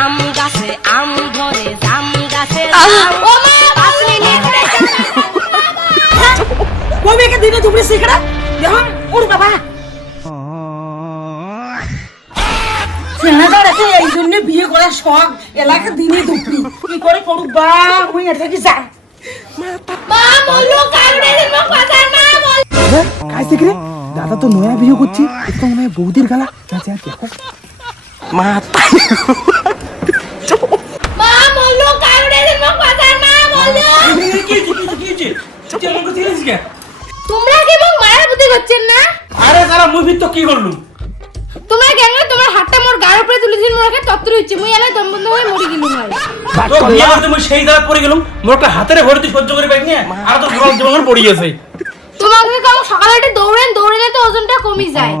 আম গাছে আম ধরে জাম গাছে কবিকে দিনে দুপুরে শিখরা দেখো ওর বাবা সেনাদার আছে এই জন্য বিয়ে করার শখ এলাকা দিনে দুপুরে কি করে করুক বা মুই এটা কি যা মা বললো কারণে দিন কথা না বল काय शिख रे दादा तो नया भी করছি इसको মনে হয় বৌদির গালা যা যা দেখো মা মা বললো কারণে দিন কথা না বললো তোমরা কি মোক মারা বুদ্ধি করছেন না আরে সারা মুভি তো কি করলুম তোমরা গ্যাংরা তোমার হাতটা মোর গার উপরে তুলে দিন মোরকে তত্ত্ব হচ্ছে মুই এলা দম বন্ধ হয়ে মরি গেলুম ভাই তো বিয়ে করতে মুই সেই জায়গা পড়ে গেলুম মোর একটা হাতের ভরে তুই সহ্য করে পাইনি আর তো ঘর জীবন পড়ে গেছে তোমাকে কম সকালে একটু দৌড়েলে তো ওজনটা কমে যায়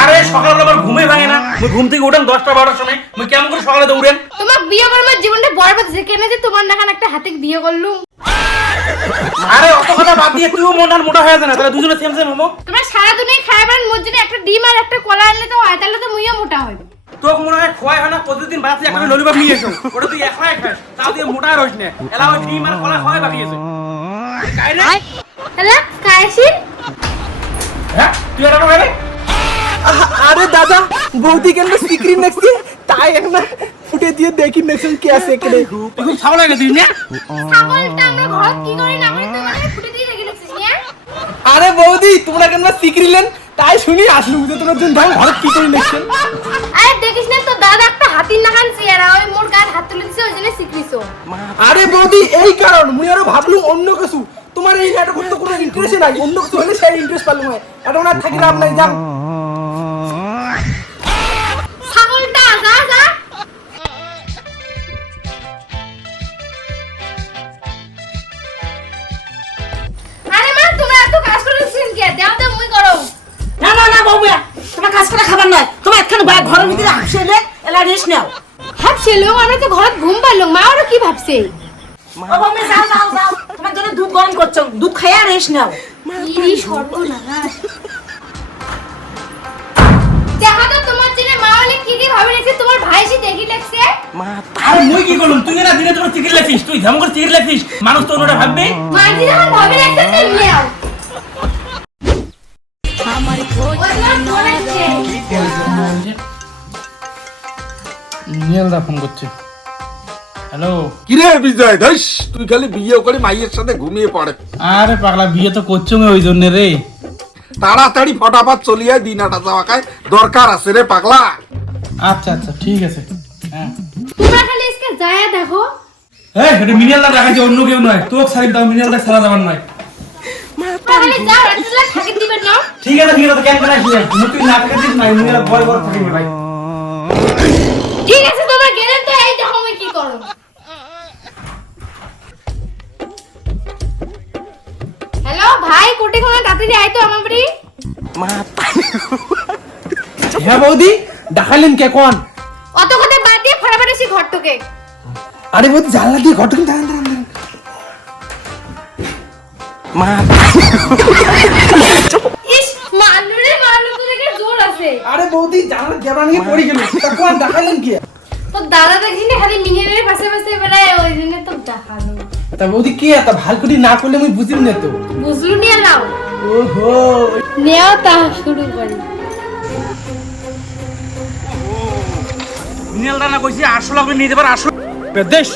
আরে সকালবেলা আমার ঘুমে ভাঙে না মুই ঘুম থেকে উঠাম 10টা 12টার সময় মুই কেমন করে সকালে দৌড়েন তোমার বিয়ে করে আমার জীবনটা বরবাদ হয়েছে কেন যে তোমার নাকান একটা হাতে বিয়ে করলুম আরে অত কথা বাদ দিয়ে তুইও মোটা হয়ে যায় না তাহলে দুজনে সেম সেম হবো তোমরা সারা দুনিয়া খায় পারেন মোর জন্য একটা ডিম আর একটা কলা আনলে তো হয় তাহলে তো মুইও মোটা হইব তোকে মনে হয় খোয়াই হয় না প্রতিদিন বাড়াতে একটা ললিপপ নিয়ে এসো ওটা তুই একলাই খাস তাও তুই মোটা রইস না এলা ওই ডিম আর কলা খাওয়াই বাকি আছে কাই রে হ্যালো কাইসিন হ্যাঁ তুই এটা করে अरे दादा बौदी के अंदर स्क्रीन नेक्स्ट ताई एक ना फुटे दिए देखी नेक्स्ट क्या सेकड़े তুই খুব ছাগল লাগে তুই না ছাগলটা আমরা ঘর কি করি না করি তো মানে ফুটে দিয়ে রেখে দিছিস না अरे बौदी তোমরা কেন স্ক্রিন তাই শুনি আসলু যে তোমরা দিন ভাই ঘর কি করি নেক্সট আরে দেখিস না তো দাদা একটা হাতির নাকান চেয়ারা ওই মোর গায়ে হাত তুলে দিছে ওই জন্য শিখলিছো আরে বৌদি এই কারণ মুই আরো ভাবলু অন্য কিছু তোমার এই নাটক করতে কোনো ইন্টারেস্ট নাই অন্য কিছু হলে সেই ইন্টারেস্ট পালু হয় এটা না থাকি রাম নাই যাও ছাগলটা যা যা আরে মা তোমরা এত কাজ করছিস কি দাও দাও মুই করো না না না বাবু তোমার কাজ করে খাবার নয় তোমার একখানে ঘরের ভিতরে হাসলে এলা রেস্ট নাও ভাবছে লোক আমরা তো ঘর ঘুম পারলাম মা ওরা কি ভাবছে ও বাবু যাও যাও যাও তোমার জন্য দুধ গরম করছো দুধ খাইয়া রেস্ট নাও এই সর্বনাশ দেখা তো তোমার জন্য মা বলে কি কি ভাবে রেখেছে তোমার ভাই এসে দেখি লাগছে আরে মুই কি করলুম তুই না দিনে তোর চিকির লাগছিস তুই যেমন করে চিকির লাগছিস মানুষ তো ওটা ভাববে মাঝি যখন ভাবে রাখছে তুমি নাও আমার খোঁজ নিয়েলদা ফোন করছে হ্যালো কিরে বিজয় ধস তুই খালি বিয়ে করে মাইয়ের সাথে ঘুমিয়ে পড়ে আরে পাগলা বিয়ে তো করছো ওই জন্য রে তাড়াতাড়ি ফটাফট চলিয়ে দিনাটা যাওয়া খায় দরকার আছে রে পাগলা আচ্ছা আচ্ছা ঠিক আছে হ্যাঁ তোমরা খালি इसके যায় দেখো এই এটা মিনিয়ালদা রাখাছে অন্য কেউ নয় তোর সাইড দাও মিনিয়ালদা ছাড়া যাবার নয় তোমরা খালি যাও রাতলা থাকে দিবেন না ঠিক আছে কেন করে আসি তুই না টাকা দিস না মিনিয়ালদা ভয় ভয় থাকিবে ভাই ঠিক আছে তোমরা গেলে তো এই দেখো আমি কি করব হ্যালো ভাই কোটি কোনা তাড়াতাড়ি আয় তো আমার বাড়ি হ্যাঁ বৌদি দেখালেন কে কোন অত কথা বাদ দিয়ে ফটাফট এসে ঘর থেকে আরে বৌদি জানলা দিয়ে ঘটকে দাঁড়ান ইস মালু তো দেখে জোর আছে আরে বৌদি জানলা দেবা নিয়ে পড়ে গেল তা কোন দেখালেন কি তো দাদা দেখি না খালি মিনিরের পাশে পাশে বেড়ায় ওই জন্য তো দেখালো তা বৌদি কি এত ভাল করে না করলে আমি বুঝিম না তো বুঝলু নিয়ে নাও ওহো নেও তা শুরু করি মিনিয়ালদা না কইছি 800 লাখ নিয়ে যাবার 800 প্রদেশ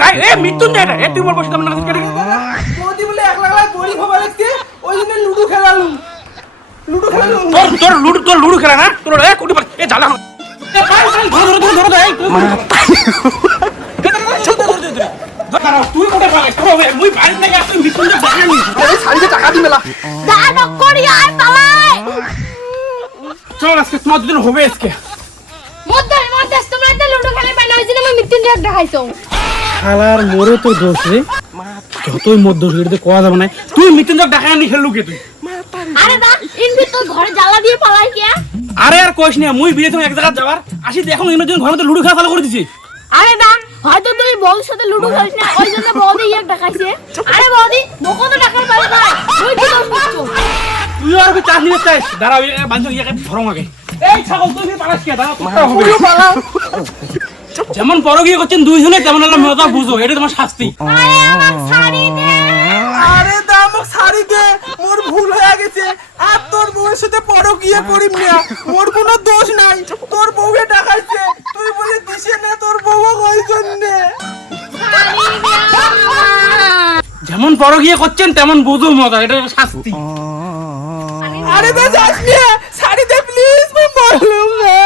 কাই এ মৃত্যুঞ্জয় এটা তুই বল বসে কেমন লাগছে কেটে বৌদি বলে একলা একলা গরিব হবা লাগছে ওই জন্য লুডো খেলালুম তোর লুডু খেলা না তোর এ কোটি এ জ্বালা এ ভাই ধরো এই তুই কোটে পালে তোর মুই বাড়ি থেকে আসি মৃত্যুঞ্জয় দেখানি আরে শাড়িতে টাকা দি মেলা দাদা করি আর পালাই চল আজকে তোমার দুদিন হবে আজকে মধ্যে তোমরা তো লুডো খেলে পাই না ওই জন্য আমি মৃত্যুঞ্জয় দেখাইছো শালার মোরে তো দোষ রে যতই মধ্য সেটাতে কোয়া যাবে না তুই মৃত্যুঞ্জয় দেখানি খেললু কে তুই আরে দা ইনভি তো ঘরে জ্বালা দিয়ে পালাই কে আরে আর কইস না মুই বিয়ে তুমি এক জায়গা যাবার আসি দেখো ইনো দিন ঘরে তো লুডো খেলা চালু করে দিছি আরে দা হয়তো তুমি বউর সাথে লুডো খেলিস না ওই জন্য বউদি ইয়ে দেখাইছে আরে বউদি বকো তো টাকার পালে ভাই তুই কি দোষ করছো কাজ নিয়ে চাই দাঁড়াও বান্ধব ইয়াকে ধরম আগে এই ছাগল তুই পালাস কে দাঁড়াও পুরো পালাও। যেমন পরকীয়া করছেন দুইজনে তেমন একটা মজা বুঝো এটা তোমার শাস্তি আরে আমার শাড়ি দে আরে দামক শাড়ি দে, মোর ভুল হয়ে গেছে। আর তোর বউয়ের সাথে পরকীয়া করিম না, মোর কোনো দোষ নাই। তোর বউকে ডাকাইছে, তুই বলে দিছে না তোর বউ কই জন্যে। যেমন পরকীয়া করছেন তেমন বুঝো মজা এটা একটা শাস্তি আরে বে যাস না, শাড়ি দে প্লিজ, मैं मर लूंगा।